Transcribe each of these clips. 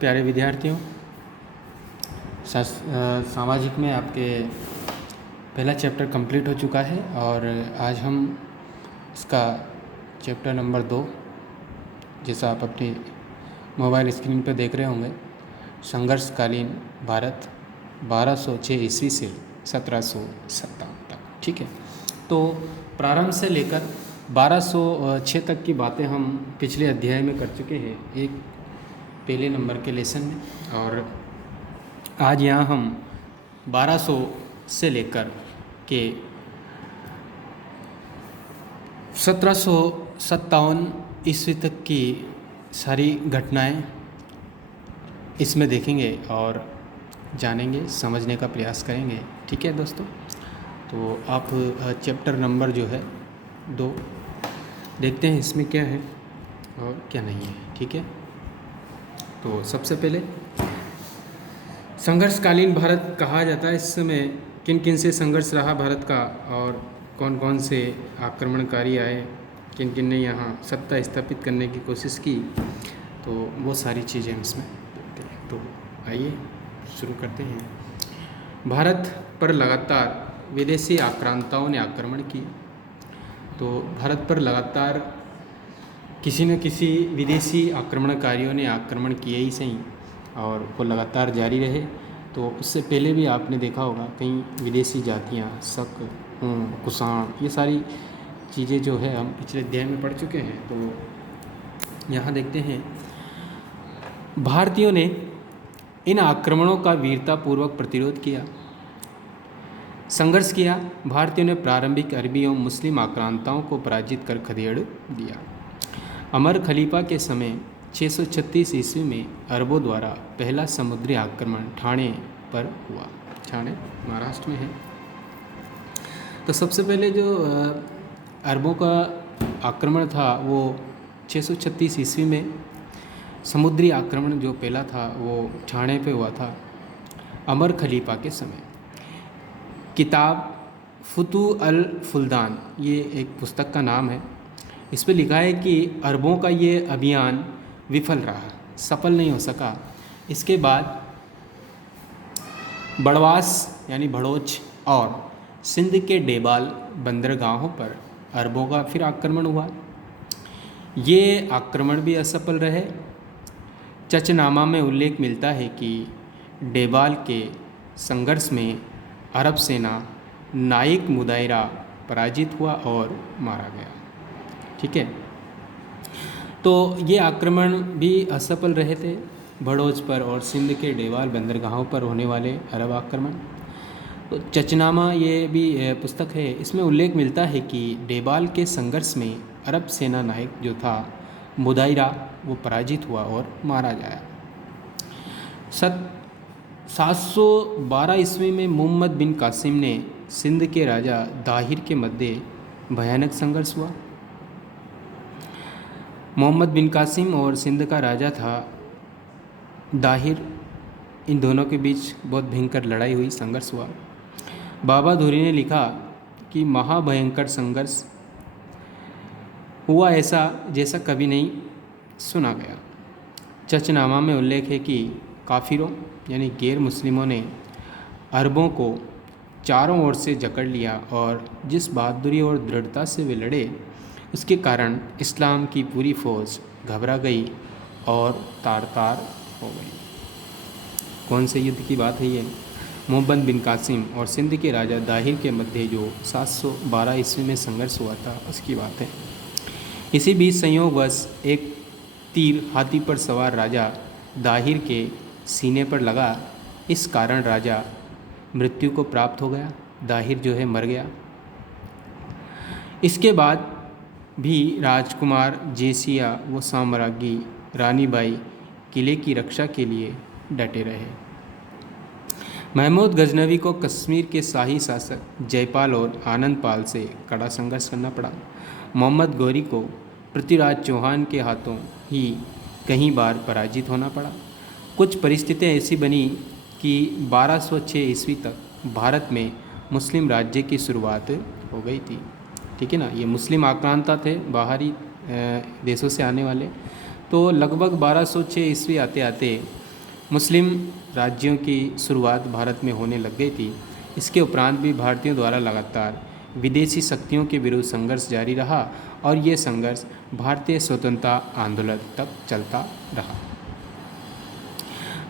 प्यारे विद्यार्थियों, सामाजिक में आपके पहला चैप्टर कंप्लीट हो चुका है और आज हम इसका चैप्टर नंबर 2, जैसा आप अपनी मोबाइल स्क्रीन पर देख रहे होंगे, संघर्षकालीन भारत 1206 ईस्वी से 1757 तक। ठीक है, तो प्रारंभ से लेकर 1206 तक की बातें हम पिछले अध्याय में कर चुके हैं, एक पहले नंबर के लेसन में। और आज यहाँ हम 1200 से लेकर के 1757 ईस्वी तक की सारी घटनाएं इसमें देखेंगे और जानेंगे, समझने का प्रयास करेंगे। ठीक है दोस्तों, तो आप चैप्टर नंबर जो है 2 देखते हैं इसमें क्या है और क्या नहीं है। ठीक है, तो सबसे पहले संघर्षकालीन भारत कहा जाता है। इस समय किन किन से संघर्ष रहा भारत का और कौन कौन से आक्रमणकारी आए, किन किन ने यहाँ सत्ता स्थापित करने की कोशिश की, तो वो सारी चीज़ें हम इसमें देखते हैं। तो आइए शुरू करते हैं। भारत पर लगातार विदेशी आक्रांताओं ने आक्रमण किए। तो भारत पर लगातार किसी न किसी विदेशी आक्रमणकारियों ने आक्रमण किए ही सही, और वो लगातार जारी रहे। तो उससे पहले भी आपने देखा होगा कई विदेशी जातियाँ, शक, कुषाण, ये सारी चीज़ें जो है हम पिछले अध्याय में पढ़ चुके हैं। तो यहाँ देखते हैं, भारतीयों ने इन आक्रमणों का वीरतापूर्वक प्रतिरोध किया, संघर्ष किया। भारतीयों ने प्रारंभिक अरबी एवं मुस्लिम आक्रांताओं को पराजित कर खदेड़ दिया। अमर खलीफा के समय 636 ईस्वी में अरबों द्वारा पहला समुद्री आक्रमण ठाणे पर हुआ। ठाणे महाराष्ट्र में है। तो सबसे पहले जो अरबों का आक्रमण था वो 636 ईस्वी में, समुद्री आक्रमण जो पहला था वो ठाणे पे हुआ था अमर खलीफा के समय। किताब फुतू अल फुलदान, ये एक पुस्तक का नाम है। इस पर लिखा है कि अरबों का ये अभियान विफल रहा, सफल नहीं हो सका। इसके बाद बड़वास यानी भड़ोच और सिंध के डेबाल बंदरगाहों पर अरबों का फिर आक्रमण हुआ। ये आक्रमण भी असफल रहे। चचनामा में उल्लेख मिलता है कि डेबाल के संघर्ष में अरब सेना नाइक मुदायरा पराजित हुआ और मारा गया। ठीक है, तो ये आक्रमण भी असफल रहे थे, भड़ोच पर और सिंध के डेबाल बंदरगाहों पर होने वाले अरब आक्रमण। तो चचनामा ये भी पुस्तक है, इसमें उल्लेख मिलता है कि डेबाल के संघर्ष में अरब सेना नायक जो था मुदायरा, वो पराजित हुआ और मारा गया। 712 ईस्वी में मोहम्मद बिन कासिम ने सिंध के राजा दाहिर के मध्य भयानक संघर्ष हुआ। मोहम्मद बिन कासिम और सिंध का राजा था दाहिर, इन दोनों के बीच बहुत भयंकर लड़ाई हुई, संघर्ष हुआ। बाबा धूरी ने लिखा कि महाभयंकर संघर्ष हुआ, ऐसा जैसा कभी नहीं सुना गया। चचनामा में उल्लेख है कि काफिरों यानी गैर मुस्लिमों ने अरबों को चारों ओर से जकड़ लिया और जिस बहादुरी और दृढ़ता से वे लड़े, उसके कारण इस्लाम की पूरी फौज घबरा गई और तार-तार हो गई। कौन से युद्ध की बात है ये? मोहम्मद बिन कासिम और सिंध के राजा दाहिर के मध्य जो 712 ईस्वी में संघर्ष हुआ था, उसकी बात है। इसी बीच संयोगवश एक तीर हाथी पर सवार राजा दाहिर के सीने पर लगा। इस कारण राजा मृत्यु को प्राप्त हो गया, दाहिर जो है मर गया। इसके बाद भी राजकुमार जेसिया व साम्राज्ञी रानी बाई किले की रक्षा के लिए डटे रहे। महमूद गजनवी को कश्मीर के शाही शासक जयपाल और आनंदपाल से कड़ा संघर्ष करना पड़ा। मोहम्मद गौरी को पृथ्वीराज चौहान के हाथों ही कई बार पराजित होना पड़ा। कुछ परिस्थितियाँ ऐसी बनी कि 1206 ईस्वी तक भारत में मुस्लिम राज्य की शुरुआत हो गई थी। ठीक है ना, ये मुस्लिम आक्रांता थे, बाहरी देशों से आने वाले। तो लगभग 1206 ईस्वी आते आते मुस्लिम राज्यों की शुरुआत भारत में होने लग गई थी। इसके उपरांत भी भारतीयों द्वारा लगातार विदेशी शक्तियों के विरुद्ध संघर्ष जारी रहा और ये संघर्ष भारतीय स्वतंत्रता आंदोलन तक चलता रहा।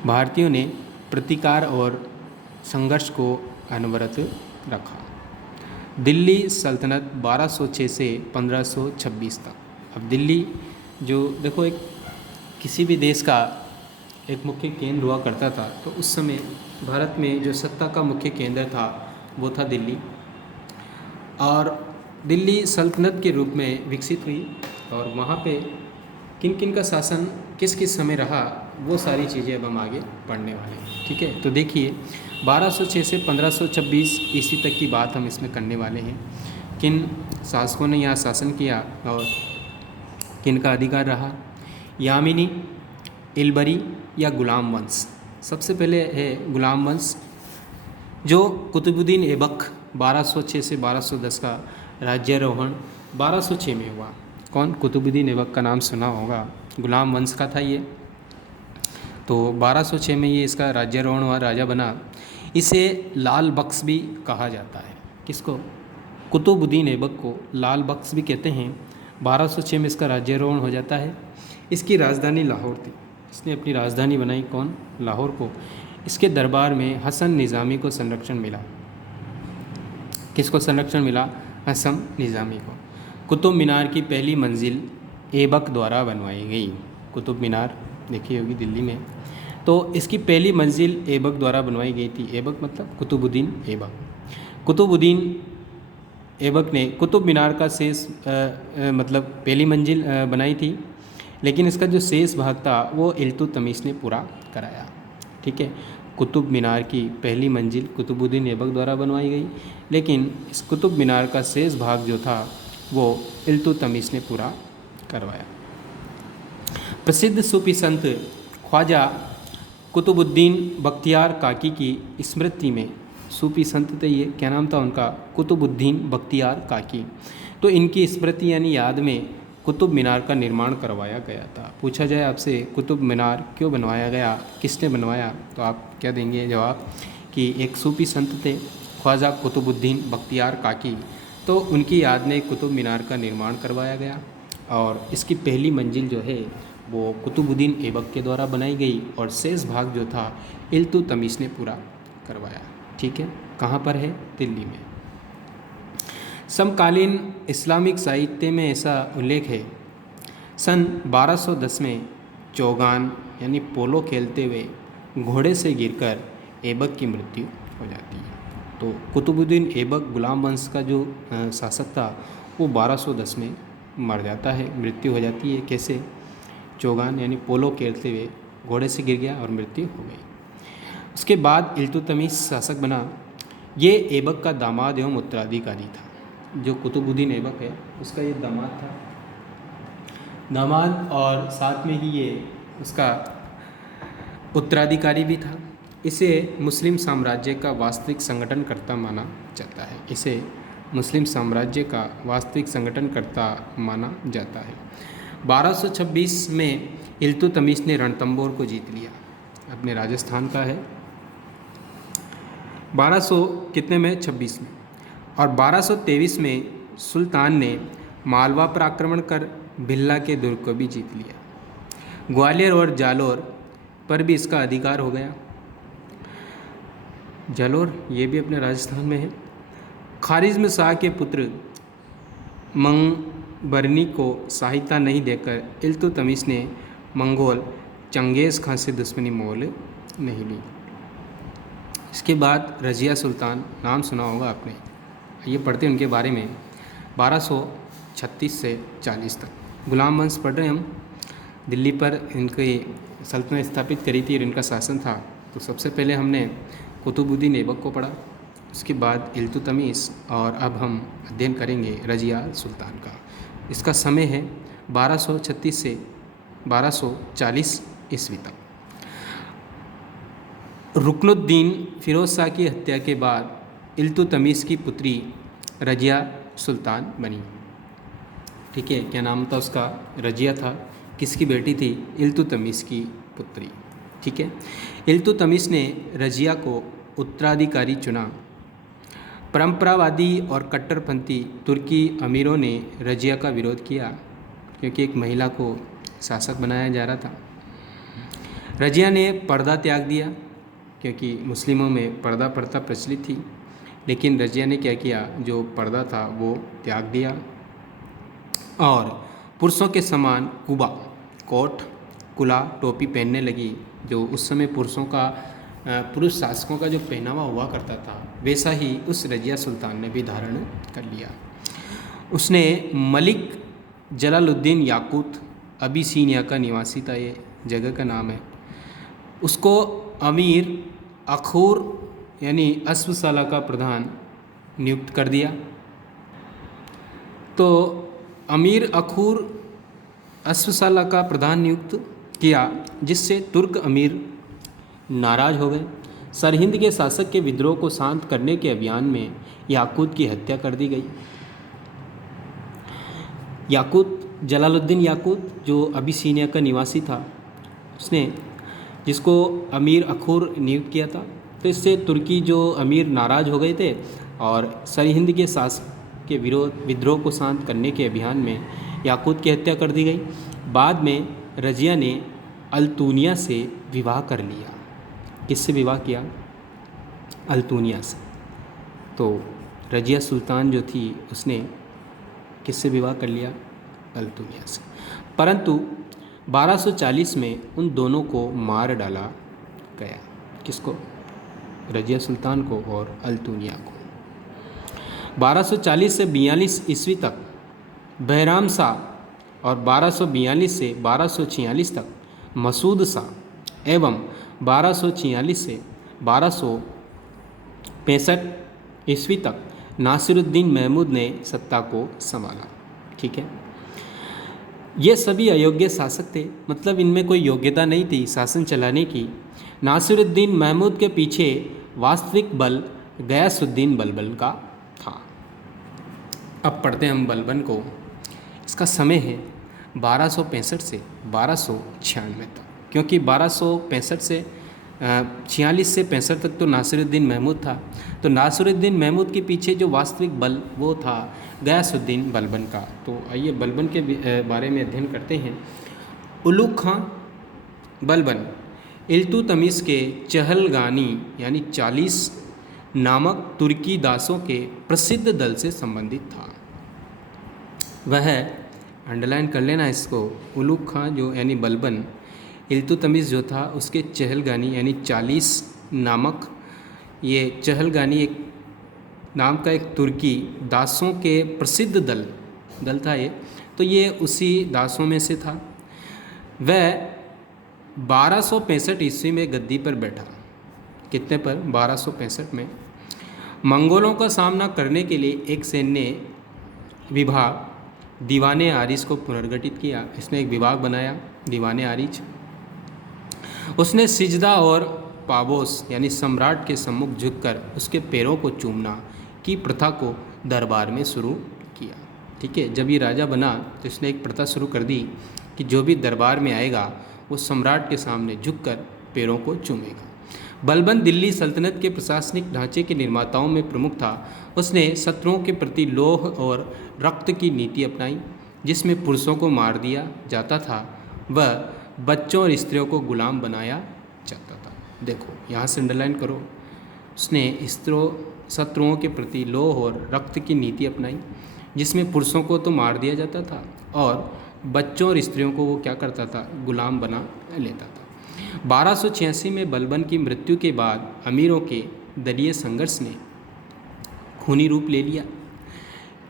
भारतीयों ने प्रतिकार और संघर्ष को अनवरत रखा। दिल्ली सल्तनत 1206 से 1526 तक। अब दिल्ली जो देखो एक किसी भी देश का एक मुख्य केंद्र हुआ करता था, तो उस समय भारत में जो सत्ता का मुख्य केंद्र था वो था दिल्ली, और दिल्ली सल्तनत के रूप में विकसित हुई। और वहाँ पे किन किन का शासन किस किस समय रहा वो सारी चीज़ें अब हम आगे पढ़ने वाले हैं। ठीक है, तो देखिए 1206 से 1526 ईस्वी तक की बात हम इसमें करने वाले हैं। किन शासकों ने यहाँ शासन किया और किन का अधिकार रहा। यामिनी, इलबरी या गुलाम वंश। सबसे पहले है गुलाम वंश, जो कुतुबुद्दीन ऐबक 1206 से 1210 का राज्यारोहण 1206 में हुआ। कौन? कुतुबुद्दीन ऐबक का नाम सुना होगा, गुलाम वंश का था ये। तो 1206 में ये इसका राज्यारोहण हुआ, राजा बना। इसे लाल बख्श भी कहा जाता है। किसको? कुतुबुद्दीन ऐबक को लाल बख्श भी कहते हैं। 1206 में इसका राज्यारोहण हो जाता है। इसकी राजधानी लाहौर थी। इसने अपनी राजधानी बनाई, कौन? लाहौर को। इसके दरबार में हसन निज़ामी को संरक्षण मिला। किसको संरक्षण मिला? हसन निज़ामी को। कुतुब मीनार की पहली मंजिल ऐबक द्वारा बनवाई गई। कुतुब मीनार देखी होगी दिल्ली में, तो इसकी पहली मंजिल ऐबक द्वारा बनवाई गई थी। ऐबक मतलब कुतुबुद्दीन ऐबक। कुतुबुद्दीन ऐबक ने कुतुब मीनार का शेष मतलब पहली मंजिल बनाई थी, लेकिन इसका जो शेष भाग था वो इल्तुतमिश ने पूरा कराया। ठीक है, कुतुब मीनार की पहली मंजिल कुतुबुद्दीन ऐबक द्वारा बनवाई गई, लेकिन इस कुतुब मीनार का शेष भाग जो था वो इल्तुतमिश ने पूरा करवाया। प्रसिद्ध सूफी संत ख्वाजा कुतुबुद्दीन बख्तियार काकी की स्मृति में, सूफी संत थे ये, क्या नाम था उनका? कुतुबुद्दीन बख्तियार काकी। तो इनकी स्मृति यानी याद में कुतुब मीनार का निर्माण करवाया गया था। पूछा जाए आपसे कुतुब मीनार क्यों बनवाया गया, किसने बनवाया, तो आप क्या देंगे जवाब कि एक सूफी संत थे ख्वाजा कुतुबुद्दीन बख्तियार काकी, तो उनकी याद में कुतुब मीनार का निर्माण करवाया गया। और इसकी पहली मंजिल जो है वो कुतुबुद्दीन ऐबक के द्वारा बनाई गई और शेष भाग जो था इल्तुतमिश ने पूरा करवाया। ठीक है, कहाँ पर है? दिल्ली में। समकालीन इस्लामिक साहित्य में ऐसा उल्लेख है, सन 1210 में चौगान यानी पोलो खेलते हुए घोड़े से गिरकर ऐबक की मृत्यु हो जाती है। तो कुतुबुद्दीन ऐबक गुलाम वंश का जो शासक था वो 1210 में मर जाता है, मृत्यु हो जाती है। कैसे? चौगान यानी पोलो खेलते हुए घोड़े से गिर गया और मृत्यु हो गई। उसके बाद इल्तुतमिश शासक बना। ये ऐबक का दामाद एवं उत्तराधिकारी था। जो कुतुबुद्दीन ऐबक है उसका ये दामाद था, दामाद, और साथ में ही ये उसका उत्तराधिकारी भी था। इसे मुस्लिम साम्राज्य का वास्तविक संगठनकर्ता माना जाता है। इसे मुस्लिम साम्राज्य का वास्तविक संगठनकर्ता माना जाता है। 1226 में इल्तुतमिश ने रणथंबोर को जीत लिया, अपने राजस्थान का है। 1200 कितने में? 26 में। और 1223 में सुल्तान ने मालवा पर आक्रमण कर भिल्ला के दुर्ग को भी जीत लिया। ग्वालियर और जालोर पर भी इसका अधिकार हो गया। जालोर ये भी अपने राजस्थान में है। खारिज़्म शाह के पुत्र मंगबरनी को सहायता नहीं देकर इल्तुतमिश ने मंगोल चंगेज़ खां से दुश्मनी मोल नहीं ली। इसके बाद रज़िया सुल्तान, नाम सुना होगा आपने, ये पढ़ते हैं उनके बारे में। 1236 से 40 तक गुलाम वंश पढ़ रहे हैं हम। दिल्ली पर इनकी सल्तनत स्थापित करी थी और इनका शासन था। तो सबसे पहले हमने कुतुबुद्दीन ऐबक को पढ़ा, उसके बाद इल्तुतमिश, और अब हम अध्ययन करेंगे रज़िया सुल्तान का। इसका समय है 1236 से 1240 ईस्वी तक। रुकनुद्दीन फिरोज़ शाह की हत्या के बाद इल्तुतमिश की पुत्री रज़िया सुल्तान बनी। ठीक है, क्या नाम था उसका? रज़िया था। किसकी बेटी थी? इल्तुतमिश की पुत्री। ठीक है। इल्तुतमिश ने रजिया को उत्तराधिकारी चुना। परंपरावादी और कट्टरपंथी तुर्की अमीरों ने रजिया का विरोध किया क्योंकि एक महिला को शासक बनाया जा रहा था। रजिया ने पर्दा त्याग दिया क्योंकि मुस्लिमों में पर्दा प्रथा प्रचलित थी, लेकिन रजिया ने क्या किया, जो पर्दा था वो त्याग दिया और पुरुषों के समान कुबा, कोट, कुला, टोपी पहनने लगी। जो उस समय पुरुषों का पुरुष शासकों का जो पहनावा हुआ करता था वैसा ही उस रजिया सुल्तान ने भी धारण कर लिया। उसने मलिक जलालुद्दीन याकूत, अबिसीनिया का निवासी था, ये जगह का नाम है, उसको अमीर अखूर यानी अस्वसाला का प्रधान नियुक्त कर दिया। तो अमीर अखूर अस्वसाला का प्रधान नियुक्त किया, जिससे तुर्क अमीर नाराज हो गए। सरहिंद के शासक के विद्रोह को शांत करने के अभियान में याकूत की हत्या कर दी गई। याकूत, जलालुद्दीन याकूत जो अबिसीनिया का निवासी था, उसने जिसको अमीर अखूर नियुक्त किया था, तो इससे तुर्की जो अमीर नाराज़ हो गए थे और सरहिंद के शासक के विद्रोह को शांत करने के अभियान में याकूत की हत्या कर दी गई। बाद में रजिया ने अल्तूनिया से विवाह कर लिया। किससे विवाह किया? अल्तूनिया से। तो रजिया सुल्तान जो थी उसने किससे विवाह कर लिया? अल्तूनिया से। परंतु 1240 में उन दोनों को मार डाला गया। किसको? रजिया सुल्तान को और अल्तूनिया को। 1240 से 42 ईस्वी तक बहराम शाह और 1242 से 1246 तक मसूद शाह एवं 1246 से 1265 ईस्वी तक नासिरुद्दीन महमूद ने सत्ता को संभाला। ठीक है। ये सभी अयोग्य शासक थे, मतलब इनमें कोई योग्यता नहीं थी शासन चलाने की। नासिरुद्दीन महमूद के पीछे वास्तविक बल गयासुद्दीन बलबन का था। अब पढ़ते हैं हम बलबन को। इसका समय है 1265 से 1296 तक, क्योंकि 1265 से 46 से 65 तक तो नासिरुद्दीन महमूद था। तो नासिरुद्दीन महमूद के पीछे जो वास्तविक बल वो था गयासुद्दीन बलबन का। तो आइए बलबन के बारे में अध्ययन करते हैं। उलुग खां बलबन इल्तुतमिश के चहलगानी यानी 40 नामक तुर्की दासों के प्रसिद्ध दल से संबंधित था। वह, अंडरलाइन कर लेना इसको, उलुग खां जो यानी बलबन, इल्तुतमिश जो था उसके चहलगानी यानी 40 नामक, ये चहलगानी एक नाम का एक तुर्की दासों के प्रसिद्ध दल था ये। तो ये उसी दासों में से था। वह 1265 ईस्वी में गद्दी पर बैठा। कितने पर? 1265 में। मंगोलों का सामना करने के लिए एक सैन्य विभाग दीवाने आरिज को पुनर्गठित किया। इसने एक विभाग बनाया, दीवाने आरिज। उसने सिजदा और पाबोस यानी सम्राट के सम्मुख झुककर उसके पैरों को चूमना की प्रथा को दरबार में शुरू किया। ठीक है। जब ये राजा बना तो इसने एक प्रथा शुरू कर दी कि जो भी दरबार में आएगा वो सम्राट के सामने झुककर पैरों को चूमेगा। बलबन दिल्ली सल्तनत के प्रशासनिक ढांचे के निर्माताओं में प्रमुख था। उसने शत्रुओं के प्रति लोह और रक्त की नीति अपनाई, जिसमें पुरुषों को मार दिया जाता था, वह बच्चों और स्त्रियों को गुलाम बनाया जाता था। देखो यहाँ से अंडरलाइन करो। उसने शत्रुओं के प्रति लोह और रक्त की नीति अपनाई, जिसमें पुरुषों को तो मार दिया जाता था और बच्चों और स्त्रियों को वो क्या करता था? गुलाम बना लेता था। 1286 में बलबन की मृत्यु के बाद अमीरों के दलीय संघर्ष ने खूनी रूप ले लिया।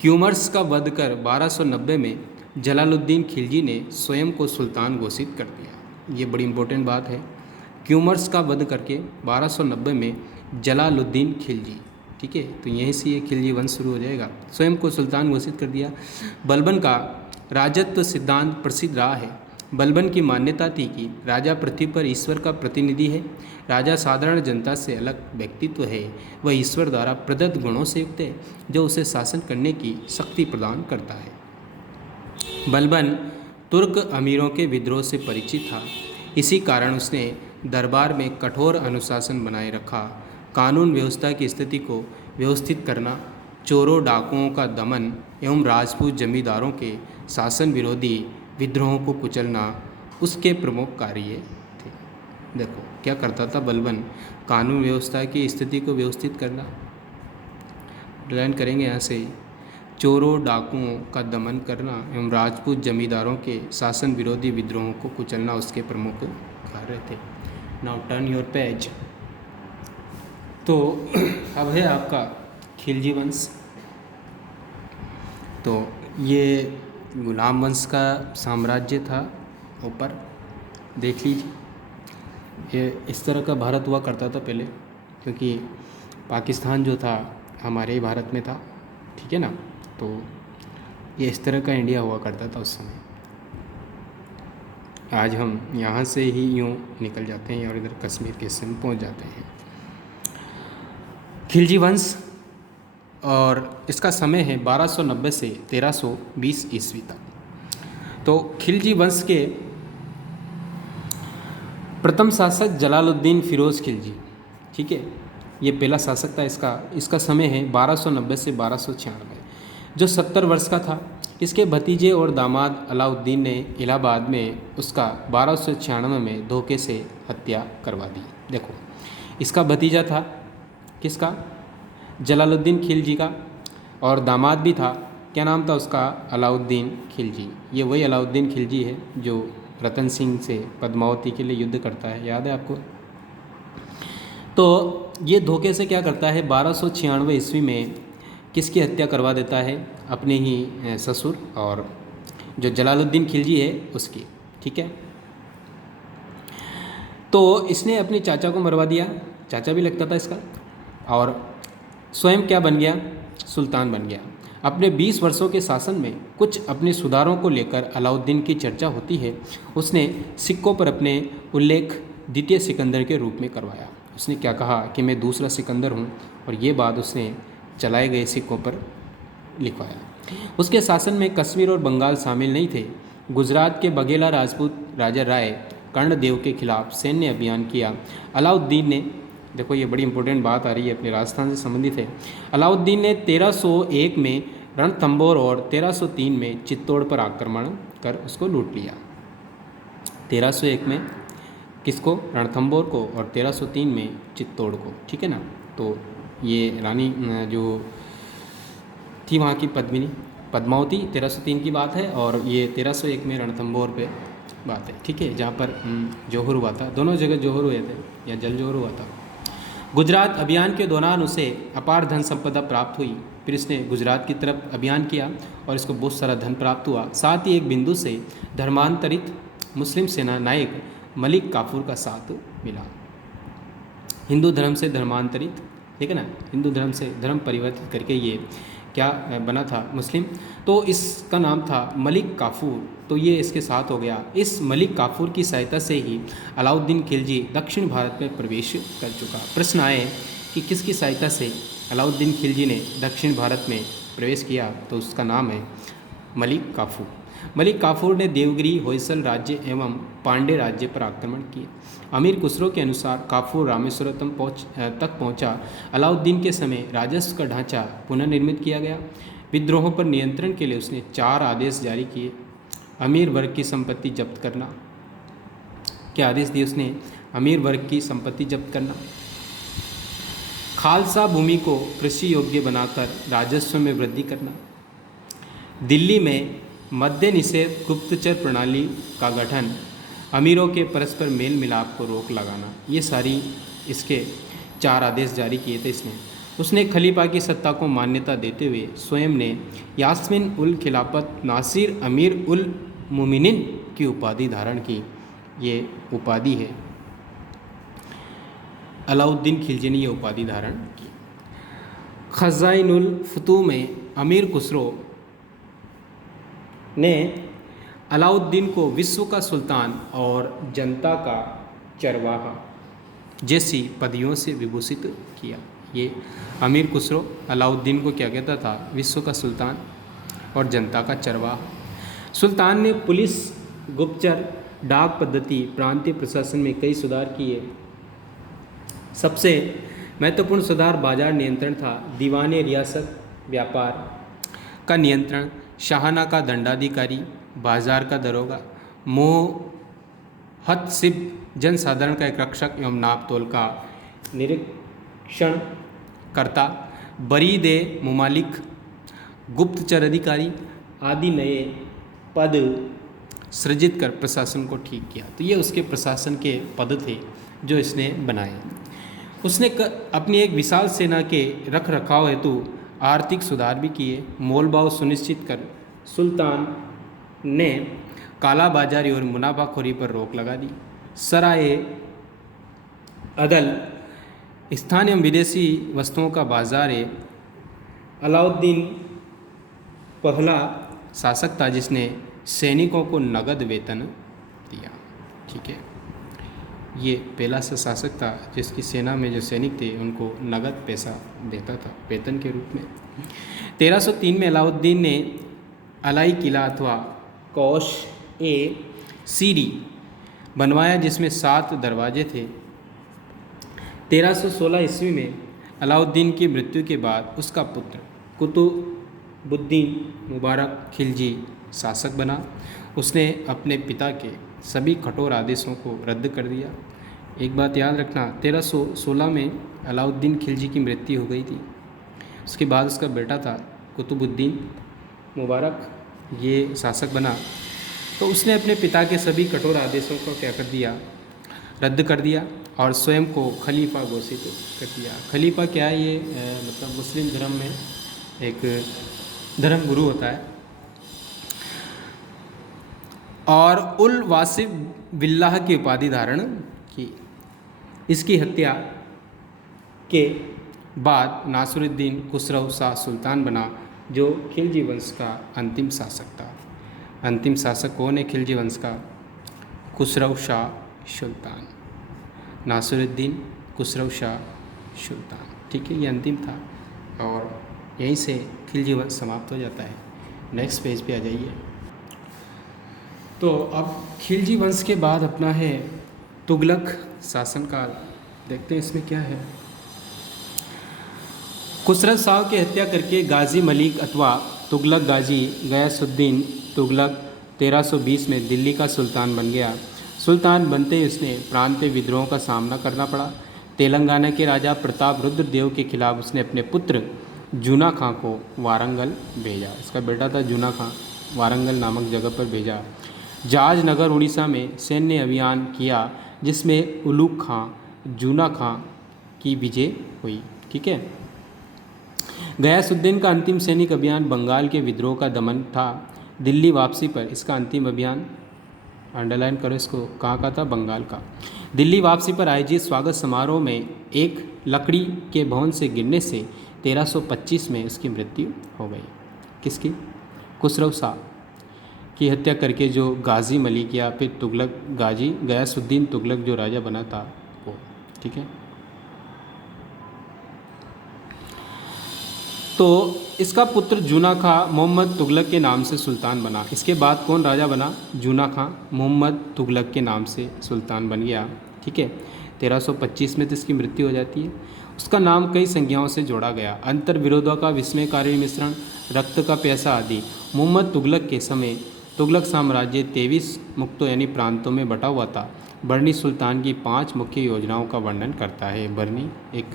क्यूमर्स का वध कर 1290 में जलालुद्दीन खिलजी ने स्वयं को सुल्तान घोषित कर दिया। ये बड़ी इंपॉर्टेंट बात है। क्यूमर्स का वध करके 1290 में जलालुद्दीन खिलजी, ठीक है, तो यहीं से ये खिलजी वंश शुरू हो जाएगा, स्वयं को सुल्तान घोषित कर दिया। बलबन का राजत्व सिद्धांत प्रसिद्ध रहा है। बलबन की मान्यता थी कि राजा पृथ्वी पर ईश्वर का प्रतिनिधि है। राजा साधारण जनता से अलग व्यक्तित्व है। वह ईश्वर द्वारा प्रदत्त गुणों से युक्त है, जो उसे शासन करने की शक्ति प्रदान करता है। बलबन तुर्क अमीरों के विद्रोह से परिचित था। इसी कारण उसने दरबार में कठोर अनुशासन बनाए रखा, कानून व्यवस्था की स्थिति को व्यवस्थित करना, चोरों डाकुओं का दमन एवं राजपूत जमींदारों के शासन विरोधी विद्रोहों को कुचलना उसके प्रमुख कार्य थे। देखो क्या करता था बलबन, कानून व्यवस्था की स्थिति को व्यवस्थित करना, लर्न करेंगे यहाँ से, चोरों डाकुओं का दमन करना एवं राजपूत जमींदारों के शासन विरोधी विद्रोहों को कुचलना उसके प्रमुख कार्य थे। Now turn your page. तो अब है आपका खिलजी वंश। तो ये गुलाम वंश का साम्राज्य था, ऊपर देख लीजिए। ये इस तरह का भारत हुआ करता था पहले, क्योंकि पाकिस्तान जो था हमारे ही भारत में था, ठीक है ना। तो ये इस तरह का इंडिया हुआ करता था उस समय। आज हम यहाँ से ही यूँ निकल जाते हैं और इधर कश्मीर के हिस्से में पहुँच जाते हैं। खिलजी वंश, और इसका समय है 1290 से 1320 ईस्वी तक। तो खिलजी वंश के प्रथम शासक जलालुद्दीन फिरोज़ खिलजी, ठीक है, ये पहला शासक था। इसका समय है 1290 से 1296, जो 70 वर्ष का था। इसके भतीजे और दामाद अलाउद्दीन ने इलाहाबाद में उसका 1296 में धोखे से हत्या करवा दी। देखो इसका भतीजा था किसका, जलालुद्दीन खिलजी का, और दामाद भी था, क्या नाम था उसका, अलाउद्दीन खिलजी। ये वही अलाउद्दीन खिलजी है जो रतन सिंह से पद्मावती के लिए युद्ध करता है, याद है आपको। तो ये धोखे से क्या करता है, 1296 ईस्वी में किसकी हत्या करवा देता है, अपने ही ससुर और जो जलालुद्दीन खिलजी है उसकी, ठीक है। तो इसने अपने चाचा को मरवा दिया, चाचा भी लगता था इसका, और स्वयं क्या बन गया, सुल्तान बन गया। अपने 20 वर्षों के शासन में कुछ अपने सुधारों को लेकर अलाउद्दीन की चर्चा होती है। उसने सिक्कों पर अपने उल्लेख द्वितीय सिकंदर के रूप में करवाया। उसने क्या कहा कि मैं दूसरा सिकंदर हूँ, और ये बात उसने चलाए गए सिक्कों पर लिखवाया। उसके शासन में कश्मीर और बंगाल शामिल नहीं थे। गुजरात के बघेला राजपूत राजा राय कर्णदेव के खिलाफ सैन्य अभियान किया। अलाउद्दीन ने, देखो ये बड़ी इंपॉर्टेंट बात आ रही है, अपने राजस्थान से संबंधित है। अलाउद्दीन ने 1301 में रणथंभौर और 1303 में चित्तौड़ पर आक्रमण कर उसको लूट लिया। 1301 में किसको, रणथंभौर को, और 1303 में चित्तौड़ को, ठीक है ना। तो ये रानी जो थी वहाँ की पद्मावती 1303 की बात है, और ये 1301 में रणथंभौर पे बात है, ठीक है, जहाँ पर जौहर हुआ था। दोनों जगह जौहर हुए थे या जल जौहर हुआ था। गुजरात अभियान के दौरान उसे अपार धन संपदा प्राप्त हुई। फिर इसने गुजरात की तरफ अभियान किया और इसको बहुत सारा धन प्राप्त हुआ। साथ ही एक बिंदु से धर्मांतरित मुस्लिम सेना नायक मलिक काफूर का साथ मिला। हिंदू धर्म से धर्मांतरित, ठीक है ना, हिंदू धर्म से धर्म परिवर्तित करके ये क्या बना था, मुस्लिम। तो इसका नाम था मलिक काफूर। तो ये इसके साथ हो गया। इस मलिक काफूर की सहायता से ही अलाउद्दीन खिलजी दक्षिण भारत में प्रवेश कर चुका। प्रश्न आए कि किसकी सहायता से अलाउद्दीन खिलजी ने दक्षिण भारत में प्रवेश किया, तो उसका नाम है मलिक काफूर। मलिक काफूर ने देवगिरी, होयसल राज्य एवं पांडे राज्य पर आक्रमण किए। अमीर खुसरो के अनुसार काफूर रामेश्वरम तक पहुंचा। अलाउद्दीन के समय राजस्व का ढांचा पुनर्निर्मित किया गया। विद्रोहों पर नियंत्रण के लिए उसने 4 आदेश जारी किए। अमीर वर्ग की संपत्ति जब्त करना, क्या आदेश दिए उसने, अमीर वर्ग की संपत्ति जब्त करना। खालसा भूमि को कृषि योग्य बनाकर राजस्व में वृद्धि करना। दिल्ली में मद्य निषेध गुप्तचर प्रणाली का गठन, अमीरों के परस्पर मेल मिलाप को रोक लगाना, ये सारी इसके 4 आदेश जारी किए थे इसने। उसने खलीफा की सत्ता को मान्यता देते हुए स्वयं ने यास्मिन उल खिलाफत नासिर अमीर उल मोमिनीन की उपाधि धारण की। ये उपाधि है, अलाउद्दीन खिलजी ने ये उपाधि धारण की। खज़ाइनुल फतूह में अमीर खुसरो ने अलाउद्दीन को विश्व का सुल्तान और जनता का चरवाहा जैसी पदवियों से विभूषित किया। ये अमीर खुसरो अलाउद्दीन को क्या कहता था, विश्व का सुल्तान और जनता का चरवाहा। सुल्तान ने पुलिस, गुप्तचर डाक पद्धति, प्रांतीय प्रशासन में कई सुधार किए। सबसे महत्वपूर्ण सुधार बाजार नियंत्रण था। दीवाने रियासत व्यापार का नियंत्रण, शाहाना का दंडाधिकारी, बाजार का दरोगा, मोहतसिब जनसाधारण का एक रक्षक एवं नाप तोल का निरीक्षण करता, बरीद ए मुमालिक, गुप्तचर अधिकारी आदि नए पद सृजित कर प्रशासन को ठीक किया। तो ये उसके प्रशासन के पद थे जो इसने बनाए। उसने अपनी एक विशाल सेना के रख रखाव हेतु आर्थिक सुधार भी किए। मोलभाव सुनिश्चित कर सुल्तान ने काला बाजारी और मुनाफाखोरी पर रोक लगा दी। सराय अदल स्थानीय एवं विदेशी वस्तुओं का बाजार है। अलाउद्दीन पहला शासक था जिसने सैनिकों को नगद वेतन दिया। ठीक है, ये पहला सा शासक था जिसकी सेना में जो सैनिक थे उनको नगद पैसा देता था वेतन के रूप में। 1303 में अलाउद्दीन ने अलाई किला अथवा कौश ए सीरी बनवाया जिसमें 7 दरवाजे थे। 1316 ईस्वी में अलाउद्दीन की मृत्यु के बाद उसका पुत्र कुतुबुद्दीन मुबारक खिलजी शासक बना। उसने अपने पिता के सभी कठोर आदेशों को रद्द कर दिया। एक बात याद रखना, 1316 में अलाउद्दीन खिलजी की मृत्यु हो गई थी। उसके बाद उसका बेटा था कुतुबुद्दीन मुबारक, ये शासक बना। तो उसने अपने पिता के सभी कठोर आदेशों को क्या कर दिया, रद्द कर दिया और स्वयं को खलीफा घोषित कर दिया। खलीफा क्या है, ये मतलब मुस्लिम धर्म में एक धर्म गुरु होता है। और उल वासिफ बिल्लाह की उपाधि धारण की। इसकी हत्या के बाद नासिरुद्दीन खुसरो शाह सुल्तान बना जो खिलजी वंश का अंतिम शासक था। अंतिम शासक कौन है खिलजी वंश का? खुसरो शाह सुल्तान, नासिरुद्दीन खुसरो शाह सुल्तान। ठीक है, ये अंतिम था और यहीं से खिलजी वंश समाप्त हो जाता है। नेक्स्ट पेज पे आ जाइए। तो अब खिलजी वंश के बाद अपना है तुगलक शासनकाल। देखते हैं इसमें क्या है। खुसरो शाह की हत्या करके गाजी मलिक अथवा तुगलक गाजी गयासुद्दीन तुगलक 1320 में दिल्ली का सुल्तान बन गया। सुल्तान बनते ही उसने प्रांतीय विद्रोह का सामना करना पड़ा। तेलंगाना के राजा प्रताप रुद्र देव के खिलाफ उसने अपने पुत्र जूना खां को वारंगल भेजा। इसका बेटा था जूना खां, वारंगल नामक जगह पर भेजा। जाज नगर उड़ीसा में सैन्य अभियान किया जिसमें उलूक खां, जूना खां की विजय हुई। ठीक है, गयासुद्दीन का अंतिम सैनिक अभियान बंगाल के विद्रोह का दमन था। दिल्ली वापसी पर इसका अंतिम अभियान, अंडरलाइन करो इसको, कहाँ का था? बंगाल का। दिल्ली वापसी पर आयोजित स्वागत समारोह में एक लकड़ी के भवन से गिरने से 1325 में उसकी मृत्यु हो गई। किसकी? खुसरो शाह की हत्या करके जो गाजी मलिक या फिर तुगलक गाजी गयासुद्दीन तुगलक जो राजा बना था वो। ठीक है, तो इसका पुत्र जूना खां मोहम्मद तुगलक के नाम से सुल्तान बना। इसके बाद कौन राजा बना? जूना खां मोहम्मद तुगलक के नाम से सुल्तान बन गया। ठीक है, 1325 में तो इसकी मृत्यु हो जाती है। उसका नाम कई संज्ञाओं से जोड़ा गया। अंतर विरोधों का विस्मयकारी मिश्रण, रक्त का प्यासा आदि। मोहम्मद तुगलक के समय तुगलक साम्राज्य 23 मुक्तों यानी प्रांतों में बटा हुआ था। बर्नी सुल्तान की 5 मुख्य योजनाओं का वर्णन करता है। बर्नी एक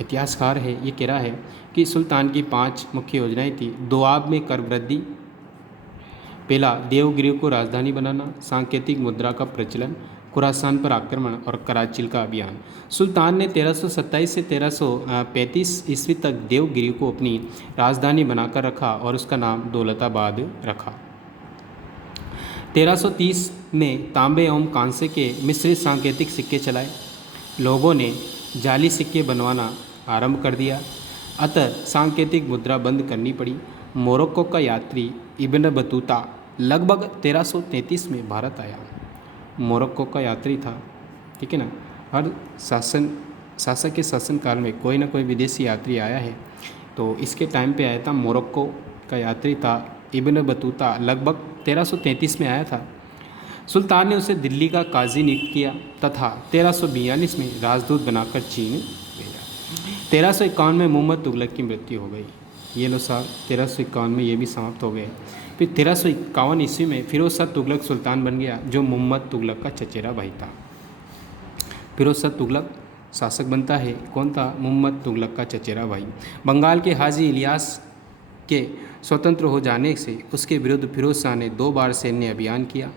इतिहासकार है, ये कह रहा है कि सुल्तान की 5 मुख्य योजनाएं थी। दोआब में कर वृद्धि, पहला देवगिरी को राजधानी बनाना, सांकेतिक मुद्रा का प्रचलन, खुरासान पर आक्रमण और कराचिल का अभियान। सुल्तान ने 1327 से 1335 ईस्वी तक देवगिरी को अपनी राजधानी बनाकर रखा और उसका नाम दौलताबाद रखा। 1330 में तांबे एवं कांसे के मिश्रित सांकेतिक सिक्के चलाए। लोगों ने जाली सिक्के बनवाना आरंभ कर दिया, अतः सांकेतिक मुद्रा बंद करनी पड़ी। मोरक्को का यात्री इब्न बतूता लगभग 1333 में भारत आया। मोरक्को का यात्री था, ठीक है ना। हर शासक के शासनकाल में कोई ना कोई विदेशी यात्री आया है, तो इसके टाइम पे आया था। मोरक्को का यात्री था इब्न बतूता, लगभग 1333 में आया था सुल्तान ने उसे दिल्ली का काजी नियुक्त किया तथा 1342 में राजदूत बनाकर चीन भेजा। 1351 में मोहम्मद तुगलक की मृत्यु हो गई। ये लो साहब 1351 में ये भी समाप्त हो गए। फिर 1351 ईस्वी में फिरोज शाह तुगलक सुल्तान बन गया, जो मोहम्मद तुगलक का चचेरा भाई था। फिरोज शाह तुगलक शासक बनता है, कौन था? मोहम्मद तुगलक का चचेरा भाई। बंगाल के हाजी इलियास के स्वतंत्र हो जाने से उसके विरुद्ध फिरोज शाह ने 2 बार सैन्य अभियान किया,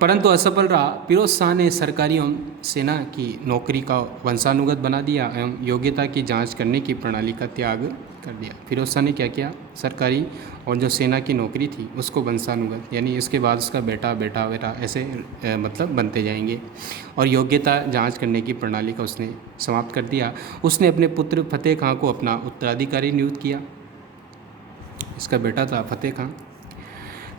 परंतु असफल रहा। फिरोज शाह ने सरकारी एवं सेना की नौकरी का वंशानुगत बना दिया एवं योग्यता की जांच करने की प्रणाली का त्याग कर दिया। फिरोज शाह ने क्या किया? सरकारी और जो सेना की नौकरी थी उसको वंशानुगत, यानी इसके बाद उसका बेटा बेटा बेटा ऐसे मतलब बनते जाएंगे, और योग्यता जांच करने की प्रणाली का उसने समाप्त कर दिया। उसने अपने पुत्र फतेह खां को अपना उत्तराधिकारी नियुक्त किया। इसका बेटा था फतेह खां।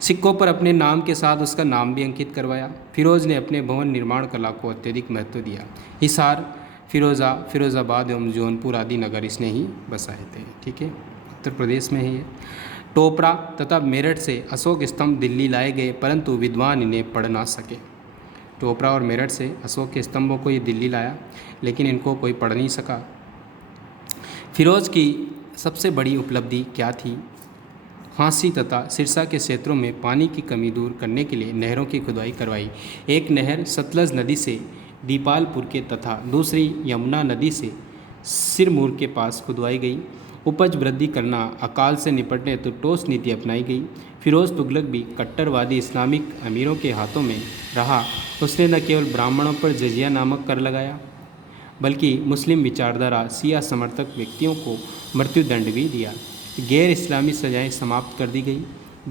सिक्कों पर अपने नाम के साथ उसका नाम भी अंकित करवाया। फिरोज ने अपने भवन निर्माण कला को अत्यधिक महत्व दिया। हिसार, फिरोज़ाबाद एवं जौनपुर आदि नगर इसने ही बसाए थे। ठीक है, उत्तर प्रदेश में है ये। टोपरा तथा मेरठ से अशोक स्तंभ दिल्ली लाए गए, परंतु विद्वान इन्हें पढ़ ना सके। टोपरा और मेरठ से अशोक के स्तंभों को ये दिल्ली लाया, लेकिन इनको कोई पढ़ नहीं सका। फिरोज की सबसे बड़ी उपलब्धि क्या थी? फांसी तथा सिरसा के क्षेत्रों में पानी की कमी दूर करने के लिए नहरों की खुदाई करवाई। एक नहर सतलज नदी से दीपालपुर के तथा दूसरी यमुना नदी से सिरमौर के पास खुदवाई गई। उपज वृद्धि करना, अकाल से निपटने हेतु ठोस नीति अपनाई गई। फिरोज तुगलक भी कट्टरवादी इस्लामिक अमीरों के हाथों में रहा। उसने न केवल ब्राह्मणों पर जजिया नामक कर लगाया, बल्कि मुस्लिम विचारधारा सिया समर्थक व्यक्तियों को मृत्युदंड भी दिया। गैर इस्लामी सजाएं समाप्त कर दी गई।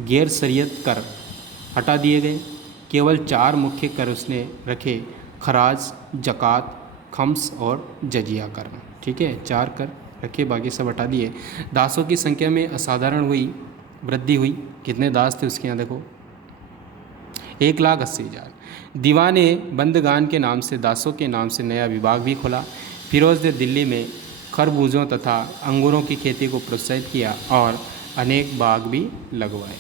गैर शरीयत कर हटा दिए गए। केवल 4 मुख्य कर उसने रखे: खराज, जक़ात, खम्स और जजिया कर। ठीक है, 4 कर रखे, बाकी सब हटा दिए। दासों की संख्या में असाधारण वृद्धि हुई। कितने दास थे उसके यहाँ देखो, 1,80,000। दीवाने बंदगान के नाम से दासों के नाम से नया विभाग भी खोला। फिरोज ने दिल्ली में खरबूजों तथा अंगूरों की खेती को प्रोत्साहित किया और अनेक बाग भी लगवाए।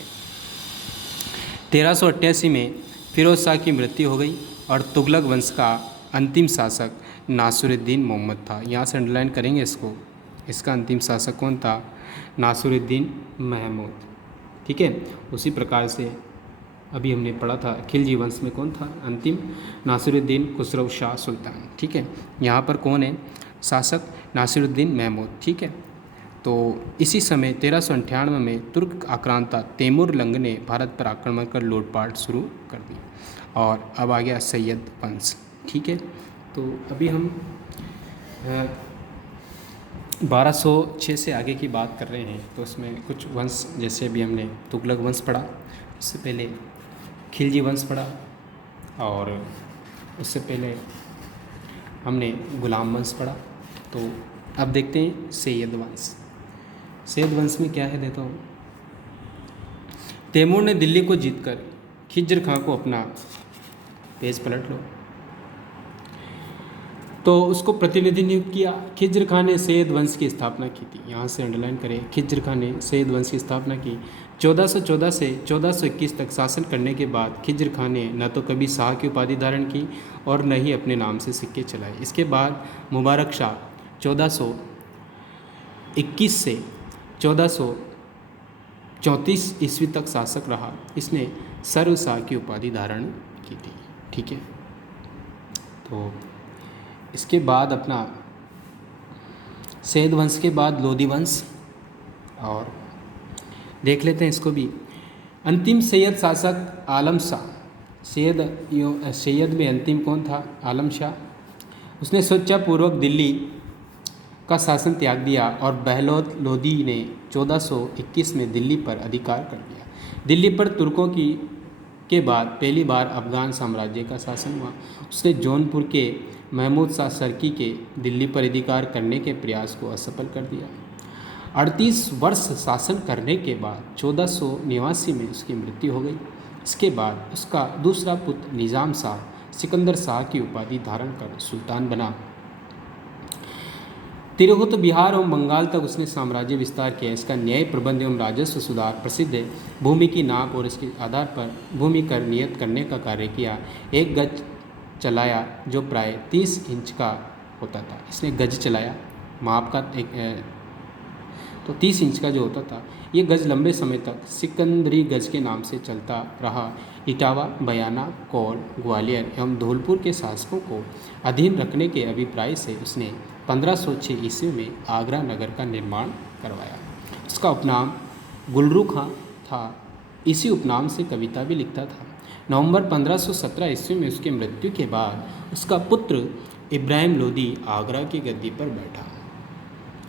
1388 में फिरोज शाह की मृत्यु हो गई और तुगलक वंश का अंतिम शासक नासिरुद्दीन मोहम्मद था। यहाँ से अंडरलाइन करेंगे इसको, इसका अंतिम शासक कौन था? नासिरुद्दीन महमूद। ठीक है, उसी प्रकार से अभी हमने पढ़ा था खिलजी वंश में कौन था अंतिम? नासिरुद्दीन खुसरो शाह सुल्तान। ठीक है, यहाँ पर कौन है शासक? नासिरुद्दीन महमूद। ठीक है, तो इसी समय 1398 में तुर्क आक्रांता तैमूर लंग ने भारत पर आक्रमण कर लूटपाट शुरू कर दी और अब आ गया सैयद वंश। ठीक है, तो अभी हम 1206 से आगे की बात कर रहे हैं, तो उसमें कुछ वंश, जैसे अभी हमने तुगलक वंश पढ़ा, उससे पहले खिलजी वंश पढ़ा, और उससे पहले हमने गुलाम वंश पढ़ा। तो अब देखते हैं सैयद वंश। सैयद वंश में क्या है देखो, तैमूर ने दिल्ली को जीतकर खिज्र खां को अपना, पेज पलट लो, तो उसको प्रतिनिधि नियुक्त किया। खिज्र खां ने सैयद वंश की स्थापना की थी। यहाँ से अंडरलाइन करें, खिज्र खां ने सैयद वंश की स्थापना की। 1414 से 1421 तक शासन करने के बाद खिज्र खां ने न तो कभी शाह की उपाधि धारण की और न ही अपने नाम से सिक्के चलाए। इसके बाद मुबारक शाह 1421 से 1434 ईस्वी तक शासक रहा। इसने सर्व शाह की उपाधि धारण की थी। ठीक है, तो इसके बाद अपना सैयद वंश के बाद लोधी वंश, और देख लेते हैं इसको भी। अंतिम सैयद शासक आलम शाह। सैयद में अंतिम कौन था? आलम शाह। उसने स्वेच्छापूर्वक दिल्ली का शासन त्याग दिया और बहलोत लोधी ने 1421 में दिल्ली पर अधिकार कर लिया। दिल्ली पर तुर्कों के बाद पहली बार अफगान साम्राज्य का शासन हुआ। उसने जौनपुर के महमूद शाह सरकी के दिल्ली पर अधिकार करने के प्रयास को असफल कर दिया। 38 वर्ष शासन करने के बाद 1489 में उसकी मृत्यु हो गई। इसके बाद उसका दूसरा पुत्र निज़ाम शाह सिकंदर शाह की उपाधि धारण कर सुल्तान बना। तिरहुत बिहार एवं बंगाल तक उसने साम्राज्य विस्तार किया। इसका न्याय प्रबंध एवं राजस्व सुधार प्रसिद्ध है। भूमि की नाप और इसके आधार पर भूमि कर नियत करने का कार्य किया। एक गज चलाया जो प्राय 30 इंच का होता था। इसने गज चलाया, माप का एक तो 30 इंच का जो होता था। ये गज लंबे समय तक सिकंदरी गज के नाम से चलता रहा। इटावा, बयाना, कौल, ग्वालियर एवं धौलपुर के शासकों को अधीन रखने के अभिप्राय से उसने 1506 ईस्वी में आगरा नगर का निर्माण करवाया। उसका उपनाम गुलरू खां था। इसी उपनाम से कविता भी लिखता था। नवंबर 1517 ईस्वी में उसकी मृत्यु के बाद उसका पुत्र इब्राहिम लोदी आगरा की गद्दी पर बैठा।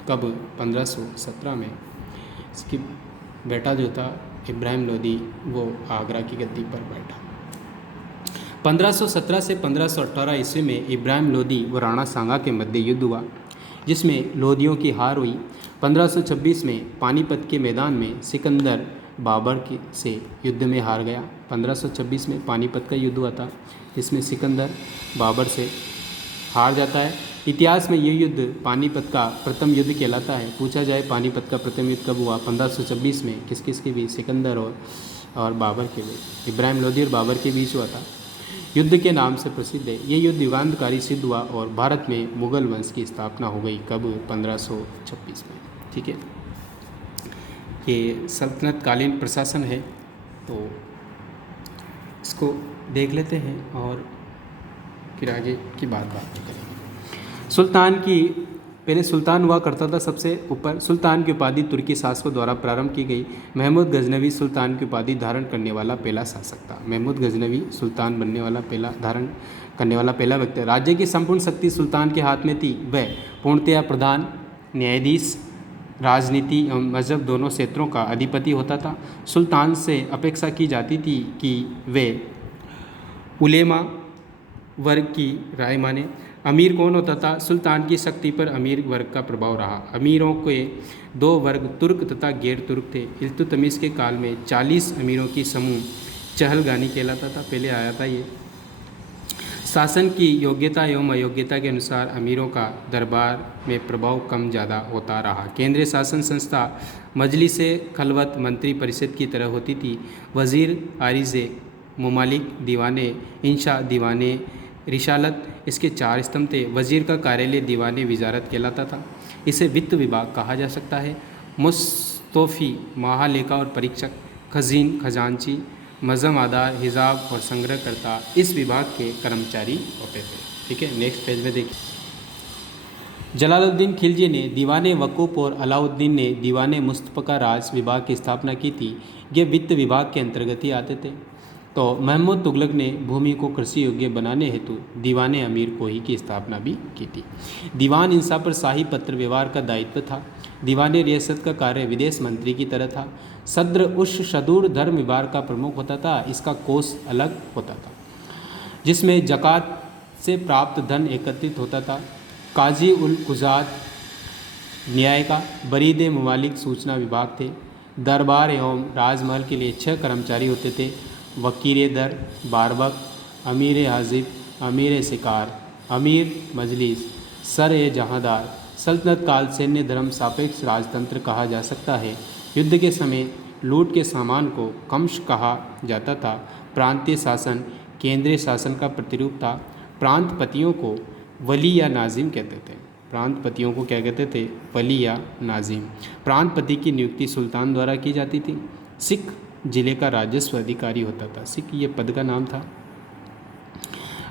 कब? 1517 में इसकी बेटा जो था इब्राहिम लोदी वो आगरा की गद्दी पर बैठा। 1517 से 1518 ईस्वी में इब्राहिम लोदी व राणा सांगा के मध्य युद्ध हुआ, जिसमें लोदियों की हार हुई। 1526 में पानीपत के मैदान में सिकंदर बाबर से युद्ध में हार गया। 1526 में पानीपत का युद्ध हुआ था, जिसमें सिकंदर बाबर से हार जाता है। इतिहास में ये युद्ध पानीपत का प्रथम युद्ध कहलाता है। पूछा जाए पानीपत का प्रथम युद्ध कब हुआ? 1526 में। किस किस के बीच? सिकंदर और बाबर के बीच, इब्राहिम लोदी और बाबर के बीच हुआ था। युद्ध के नाम से प्रसिद्ध है। ये युद्ध युगांतकारी सिद्ध हुआ और भारत में मुगल वंश की स्थापना हो गई। कब? 1526 में। ठीक है, ये सल्तनतकालीन प्रशासन है, तो इसको देख लेते हैं और फिर आगे की बात करेंगे। सुल्तान की पहले सुल्तान हुआ करता था सबसे ऊपर। सुल्तान की उपाधि तुर्की शासकों द्वारा प्रारंभ की गई। महमूद गजनवी सुल्तान की उपाधि धारण करने वाला पहला शासक था। महमूद गजनवी सुल्तान बनने वाला धारण करने वाला पहला व्यक्ति। राज्य की संपूर्ण शक्ति सुल्तान के हाथ में थी। वह पूर्णतया प्रधान, न्यायाधीश, राजनीति एवं मजहब दोनों क्षेत्रों का अधिपति होता था। सुल्तान से अपेक्षा की जाती थी कि वे उलेमा वर्ग की राय माने। अमीर कौन होता था? सुल्तान की शक्ति पर अमीर वर्ग का प्रभाव रहा। अमीरों के दो वर्ग तुर्क तथा गैर तुर्क थे। इल्तुतमिश के काल में 40 अमीरों की समूह चहलगानी कहलाता था, पहले आया था ये। शासन की योग्यता एवं अयोग्यता के अनुसार अमीरों का दरबार में प्रभाव कम ज़्यादा होता रहा। केंद्रीय शासन संस्था मजलिस खलवत मंत्री परिषद की तरह होती थी। वजीर, आरिज़े, मुमालिक, दीवाने, इंशा, दीवाने रिसालत इसके 4 स्तंभ थे। वजीर का कार्यालय दीवाने वजारत कहलाता था। इसे वित्त विभाग कहा जा सकता है। मुस्तौफी महालेखा और परीक्षक, खजीन खजांची, मज़म-आदार, हिसाब और संग्रहकर्ता इस विभाग के कर्मचारी होते थे। ठीक है, नेक्स्ट पेज में देखिए। जलालुद्दीन खिलजी ने दीवाने वकूफ़ और अलाउद्दीन ने दीवाने मुस्तफ़ा राज विभाग की स्थापना की थी। ये वित्त विभाग के अंतर्गत ही आते थे। तो महमूद तुगलक ने भूमि को कृषि योग्य बनाने हेतु दीवाने अमीर कोही की स्थापना भी की थी। दीवान इंसाफ पर शाही पत्र व्यवहार का दायित्व था। दीवाने रियासत का कार्य विदेश मंत्री की तरह था। सद्र उस शदूर धर्म विभाग का प्रमुख होता था। इसका कोष अलग होता था, जिसमें जक़ात से प्राप्त धन एकत्रित होता था। काजी उल कुजात न्याय का, बरीद ममालिक सूचना विभाग थे। दरबार एवं राजमहल के लिए 6 कर्मचारी होते थे। वकील दर, बारबक, अमीर हाजिब, अमीर शिकार, अमीर मजलिस, सर ए जहांदार। सल्तनत काल सैन्य धर्म सापेक्ष राजतंत्र कहा जा सकता है। युद्ध के समय लूट के सामान को कम्श कहा जाता था। प्रांतीय शासन केंद्रीय शासन का प्रतिरूप था। प्रांतपतियों को वली या नाजिम कहते थे। प्रांतपतियों को क्या कहते थे? वली या नाजिम। प्रांतपति की नियुक्ति सुल्तान द्वारा की जाती थी। सिख जिले का राजस्व अधिकारी होता था। सिख ये पद का नाम था।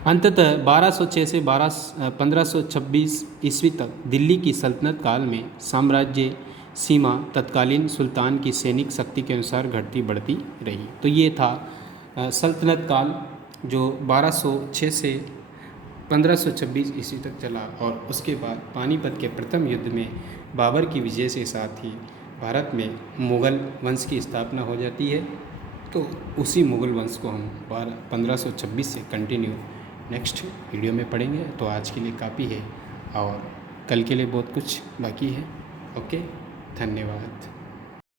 अंततः 1206 से 1526 ईस्वी तक दिल्ली की सल्तनत काल में साम्राज्य सीमा तत्कालीन सुल्तान की सैनिक शक्ति के अनुसार घटती बढ़ती रही। तो ये था सल्तनत काल जो 1206 से 1526 ईस्वी तक चला। और उसके बाद पानीपत के प्रथम युद्ध में बाबर की विजय के साथ ही भारत में मुग़ल वंश की स्थापना हो जाती है। तो उसी मुग़ल वंश को हम 1526 से कंटिन्यू नेक्स्ट वीडियो में पढ़ेंगे। तो आज के लिए काफ़ी है और कल के लिए बहुत कुछ बाकी है। ओके, धन्यवाद।